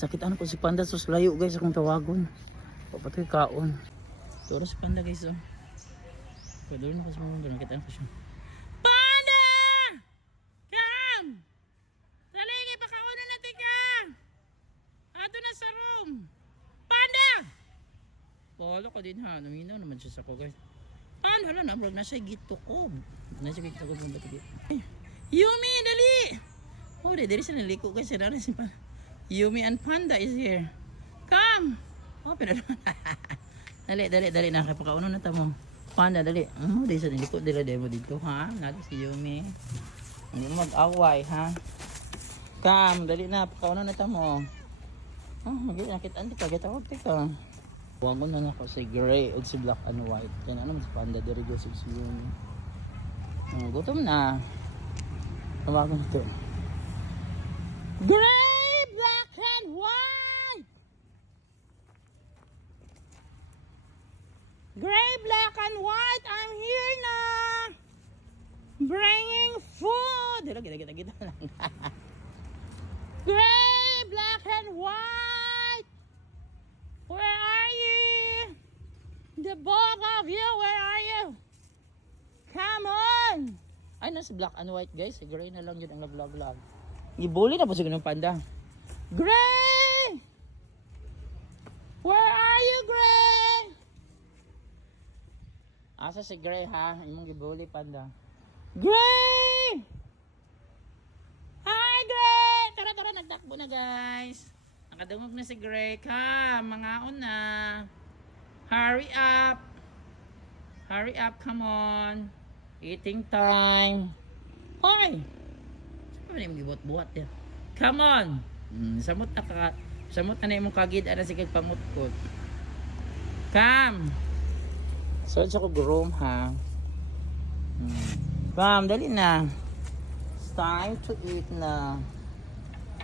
Sakit ano po si Panda sus layo guys akong tawagon. Papatoy kaon. Turo si Panda guys oh. Padulong na kasi mo nakita ko siya. Panda! Kam! Taligi pakauna natin ka! Ato na sa room! Panda! Bahala ka din ha. Naminaw naman siya sa ko guys. Hala na bro na siya gitukob. Na siya gitukob ng batid. Yumi dali! Oh dali siya naliko guys. Sira na si Panda. Yumi and Panda is here. Come! Oh, pinadaman. dali na. Kapakauna na tamo. Panda, dali. Dali sa niliko. Dali mo dito, ha? Natin si Yumi. Hindi mo mag-away, ha? Come, dali na. Pakauna na tamo. Oh, nakita. Hindi ka. Gatawag ka. Wangon na ako si gray o si black and white. Kaya na naman si Panda. Dari go si Yumi. Gutom na. Tawagan ito. Gray! White, gray, black and white. I'm here na, bringing food. Kita lang. Gray, black and white. Where are you? The both of you, where are you? Come on. Ay, nasa black and white guys. Si gray na lang yun ang vlog. Ibuli na po siguro ng Panda. Gray! Where are you, Gray? Asa si Gray ha? Imong gibuli Panda. Gray! Hi, Gray! Tara, nagtakbo na guys. Nakadungog na si Gray. Mangaon na. Hurry up. Hurry up, come on. Eating time. Hoy! Saan pa na yung gibot-buhat yan? Come on! Samot na imong kagid ana sige pangutkot. Come. Search ako room ha. Come, dali na. It's time to eat na.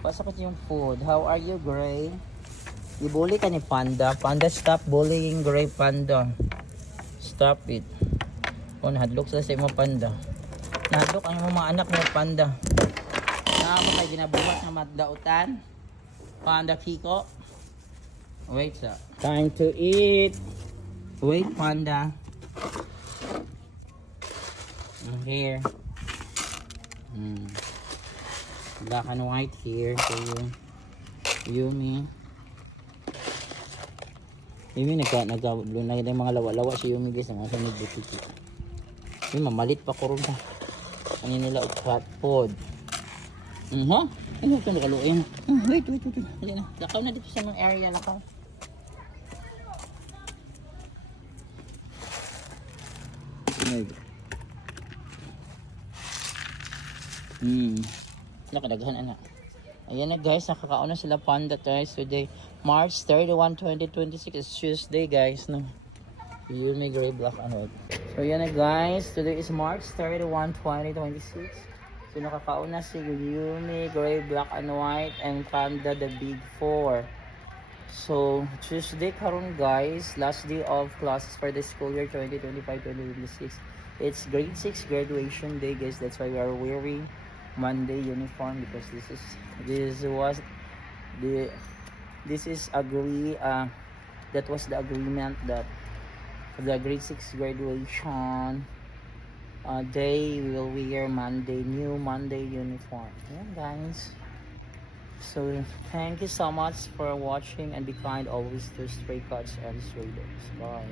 Pasok yung food. How are you, Gray? Ibuli ka ni Panda. Panda, stop bullying Gray, Panda. Stop it. Nahadlok sa imong Panda. Nahadlok ang mga anak mo Panda. Mo kay ginabuhat na madlautan. Panda Kiko. Wait sir. Time to eat. Wait Panda. Here. Black and white here for you. Yumi. Yumi nagka-lunay na yung mga lawa-lawa si Yumi guys. Ang asa nagbutik. Yumi mamalit pa ko rin ha. Ano nila hot food. Ano ito nakaluin? Wait. Hindi na. Lakaw na dito sa mga area. Lakaw. Nakadaghan anak. Ayan na guys. Nakakauna sila Panda guys. Today, March 31, 2026 is Tuesday guys. No? Yumi, gray, black, and white. So ayan na guys. Today is March 31, 2026. So nakakauna si Yumi, gray, black and white, and Panda the big four. So Tuesday karon guys, last day of classes for the school year 2025-2026. It's grade 6 graduation day guys. That's why we are wearing Monday uniform because this is that was the agreement that the grade 6 graduation day we will wear new Monday uniform. Yeah guys, so thank you so much for watching and be kind always to stray cats and stray dogs. Bye.